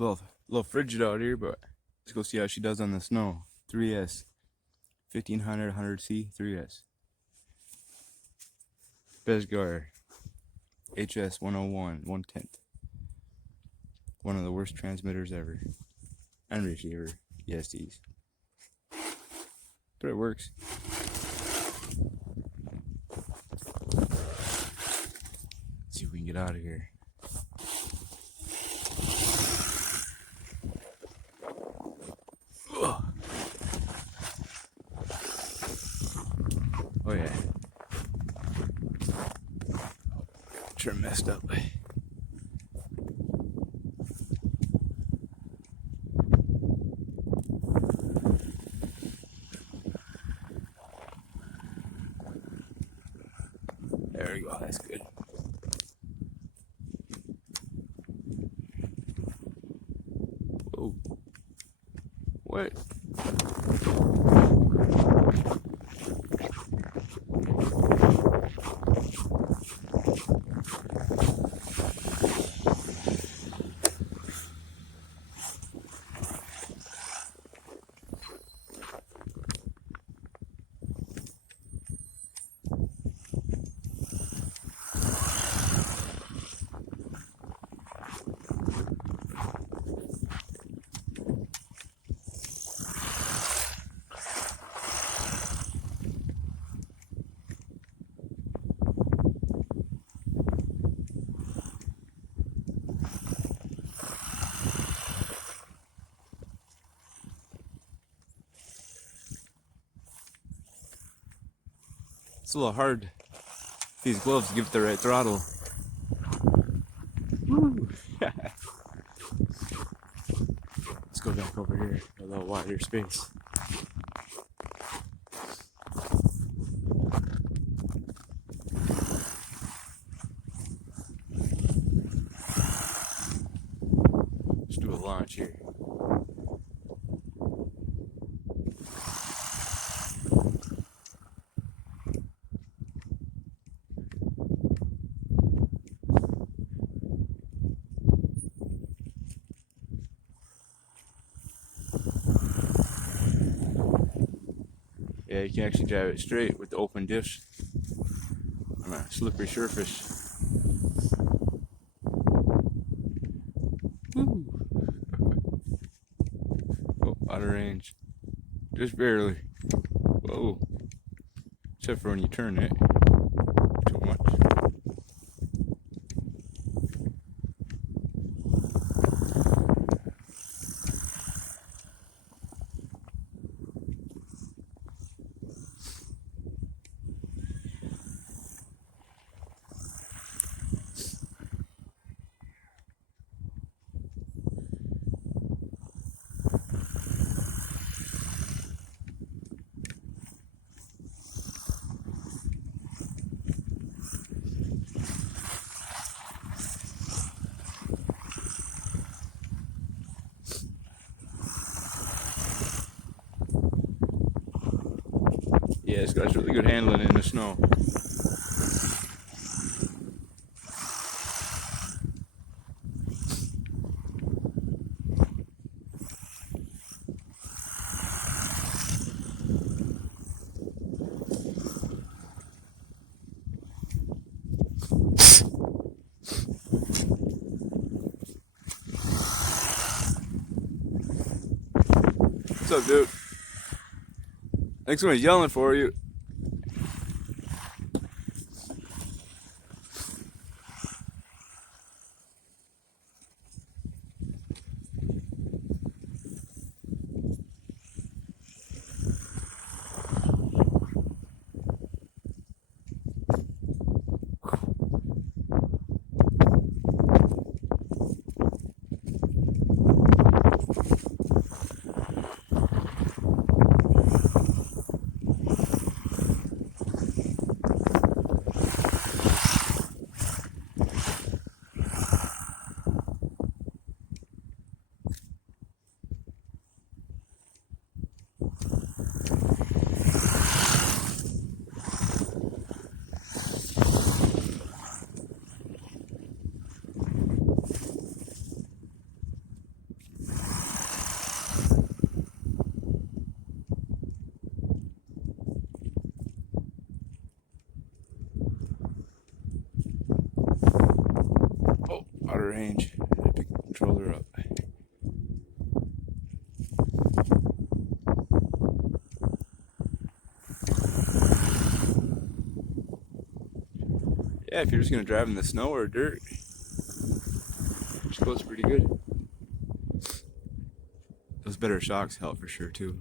A little frigid out here, but let's go see how she does on the snow. 3S, 1500, 100C, 3S. Bezgar, HS101, 1/10. One of the worst transmitters ever. And receiver, ESDs. But it works. Let's see if we can get out of here. Ugh. Oh yeah. Trim messed up. There we go, that's good. Whoa. What? It's a little hard, these gloves, to give it the right throttle. Woo. Let's go back over here, a little wider space. Let's do a launch here. Yeah, you can actually drive it straight with the open diffs on a slippery surface. Woo. Oh, out of range. Just barely. Whoa. Except for when you turn it. Too much. Yeah, it's got really good handling in the snow. What's up, dude? I think someone's yelling for you. controller up. Yeah, if you're just gonna drive in the snow or dirt, goes pretty good. Those better shocks help for sure too.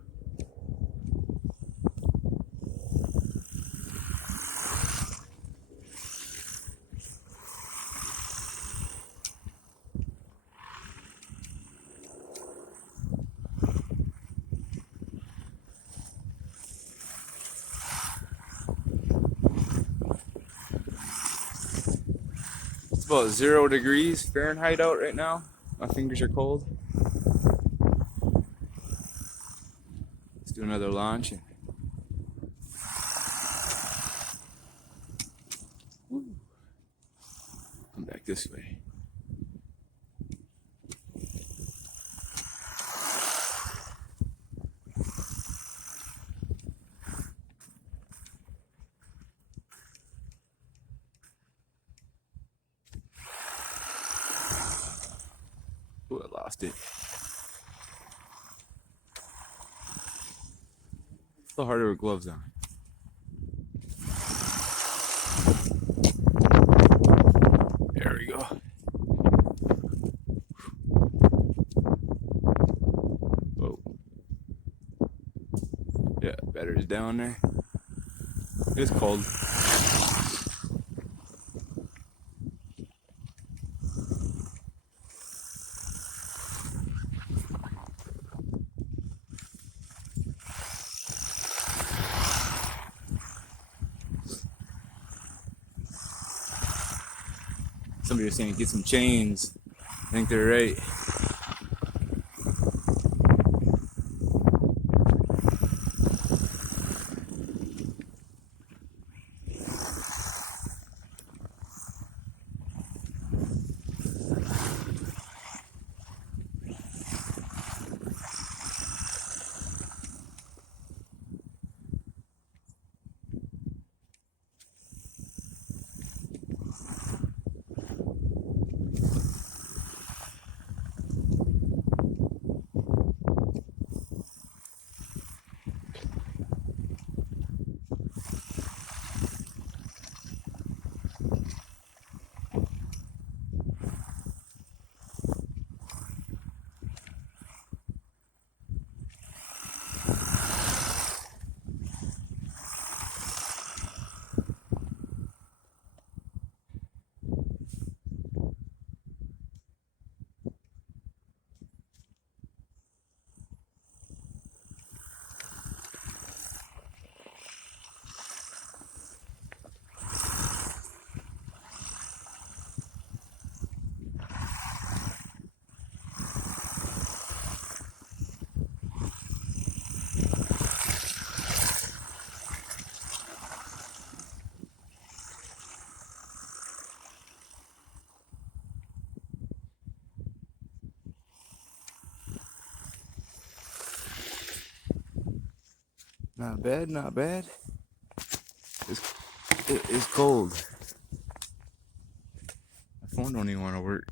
It's about 0 degrees Fahrenheit out right now. My fingers are cold. Let's do another launch. Come back this way. Ooh, I lost it. It's a little harder with gloves on. There we go. Whoa. Yeah, battery's down there. It's cold. Somebody was saying get some chains. I think they're right. Not bad, not bad. It is cold. My phone don't even want to work.